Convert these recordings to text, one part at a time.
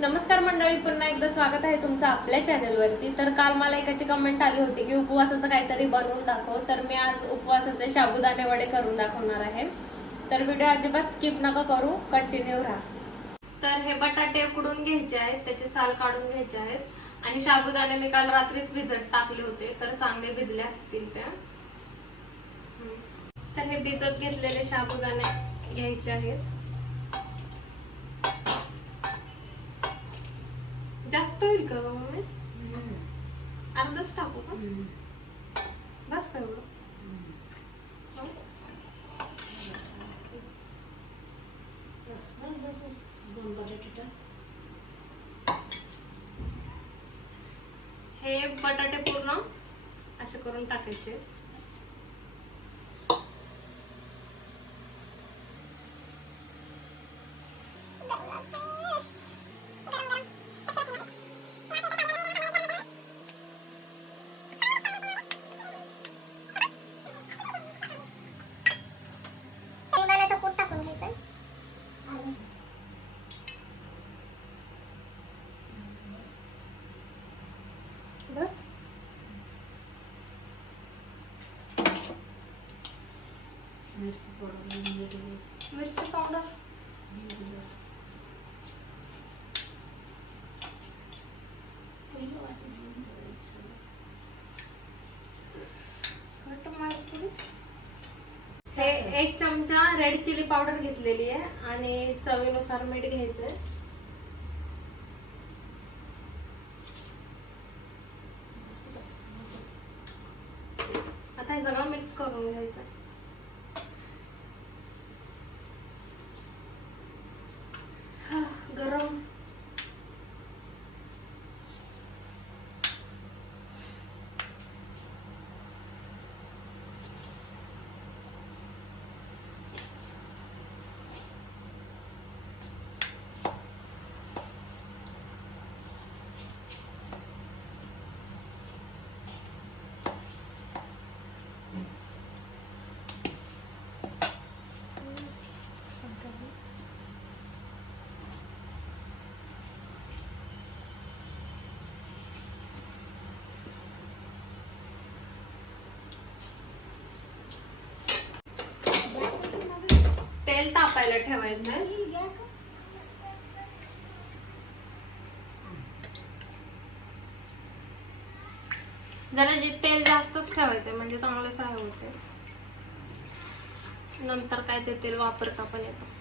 नमस्कार मंडळी, पुन्हा एकदा स्वागत आहे तुमचं आपल्या चॅनलवरती. तर काल मला एकाची कमेंट आली होती की उपवासाचं काहीतरी बनवून दाखव. तर मी आज उपवासाचे साबुदाणे वडे करून दाखवणार आहे. तर व्हिडिओ अजिबात स्किप नका करू, कंटिन्यू राहा. तर हे बटाटे उकडून घ्यायचे आहेत, त्याचे साल काढून घ्यायचे आहेत आणि साबुदाणे मी काल रात्रीच भिजत टाकले होते, तर चांगले भिजले असतील ते. तर हे भिजत घेतलेले साबुदाणे घ्यायचे आहेत. जास्त होईल का मम्मी? अर्धच टाकू का? बस का एवढं? बस बस बस बस 2 बटाटे टाक. हे बटाटे पूर्ण असे करून टाकायचे. शेंगदाण्याचं कूट टाकून घ्यायचं. बस मिरची पावडर, मिरची पावडर, हे 1 चमचा रेड चिली पावडर घेतलेली आहे आणि चवीनुसार मीठ घ्यायचंय. आता हे सगळं मिक्स करून घ्यायचं. गरम तेल तापायला ठेवायचं. जरा जे तेल जास्तच ठेवायचं म्हणजे चांगले फ्राय होते. नंतर काय ते तेल वापरता पण येतं.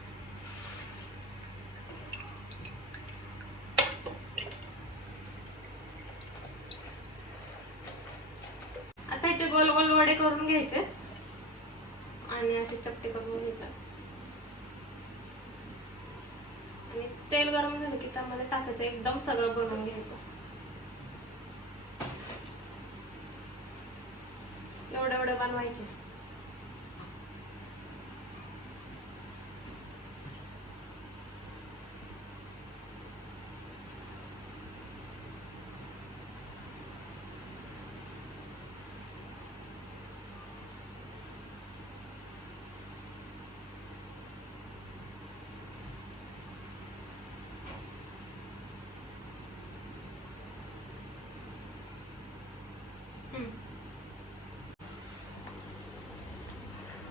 आता ह्याचे गोल गोल वडे करून घ्यायचे आणि असे चपटे करून घ्यायचे आणि तेल गरम झालं की त्यामध्ये टाकायचं. एकदम सगळं बनवून घ्यायचं. एवढे एवढे बनवायचे.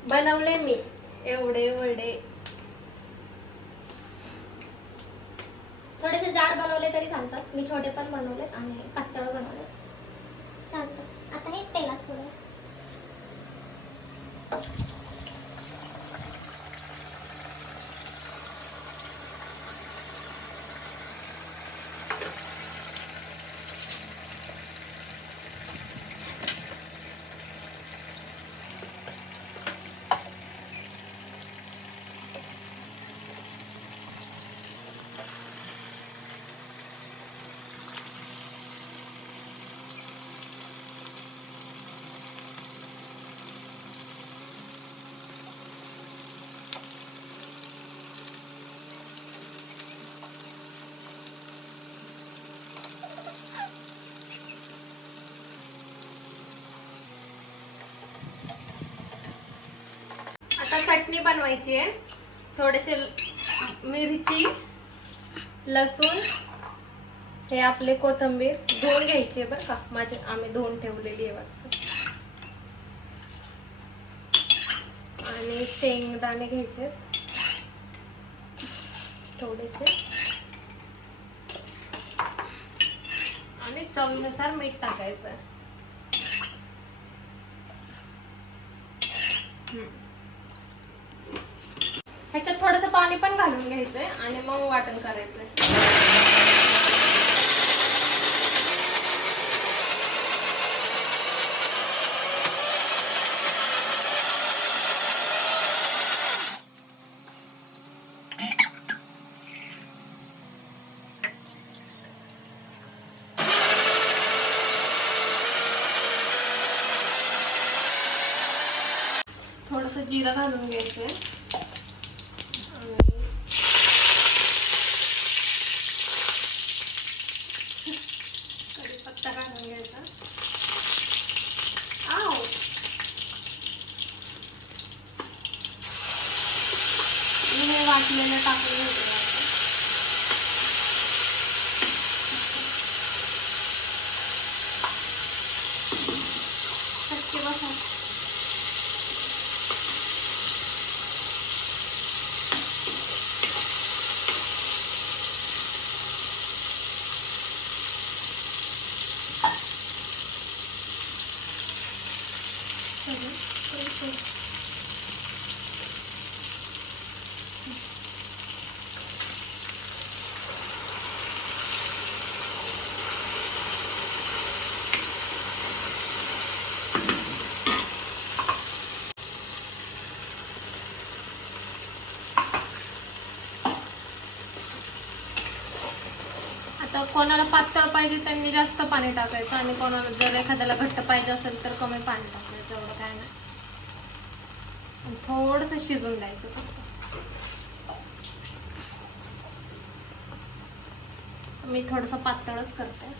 बनवले मी एवढे वडे. थोडेसे जाड बनवले तरी चालतात. मी छोटे पण बनवले आणि पातळ बनवले चालतात. आता हे तेलात सोडूया. आता चटणी बनवायची आहे. थोडेसे मिरची, लसूण हे आपले कोथिंबीर धुवून घ्यायची आहे बरं का, आम्ही धुवून ठेवलेली आहे वाटतं. आणि शेंगदाणे घ्यायचे थोडेसे, आणि चवीनुसार मीठ टाकायचं. ह्याच्यात थोडंसं पाणी पण घालून घ्यायचंय आणि मग वाटण करायचंय. थोडंसं जिरं घालून घ्यायचंय आणि कढीपत्ता घालून घ्यायचा. आणि हे वाटलेलं टाकून घ्यायचं. चटके बसा. आता कोणाला पातळ पाहिजे त्यांनी जास्त पाणी टाकायचं, आणि कोणाला जर एखाद्याला घट्ट पाहिजे असेल तर कमी पाणी टाकायचं. एवढं काय नाही, थोडंसं शिजून द्यायचं फक्त. मी थोडंसं पातळच करते.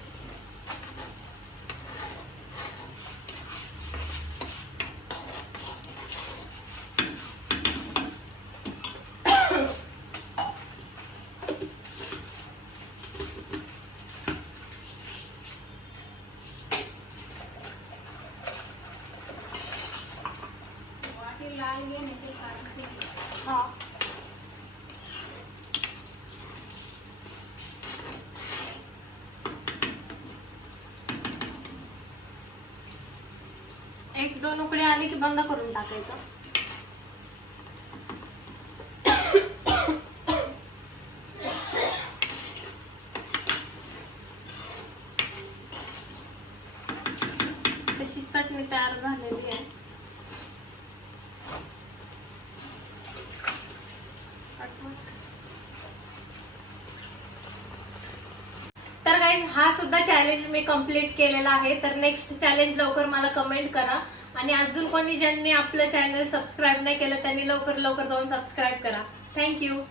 हा, एक दोन उकळी आली की बंद करून टाकायचं. तशी चटणी तयार झालेली आहे. तर गाईज हा सुद्धा चॅलेंज मी कंप्लीट केलेला आहे. तर नेक्स्ट चॅलेंज लवकर मला कमेंट करा, आणि अजून कोणी ज्यांनी आपलं चॅनल सबस्क्राईब नाही केलं त्यांनी लवकर जाऊन सबस्क्राईब करा. थँक्यू.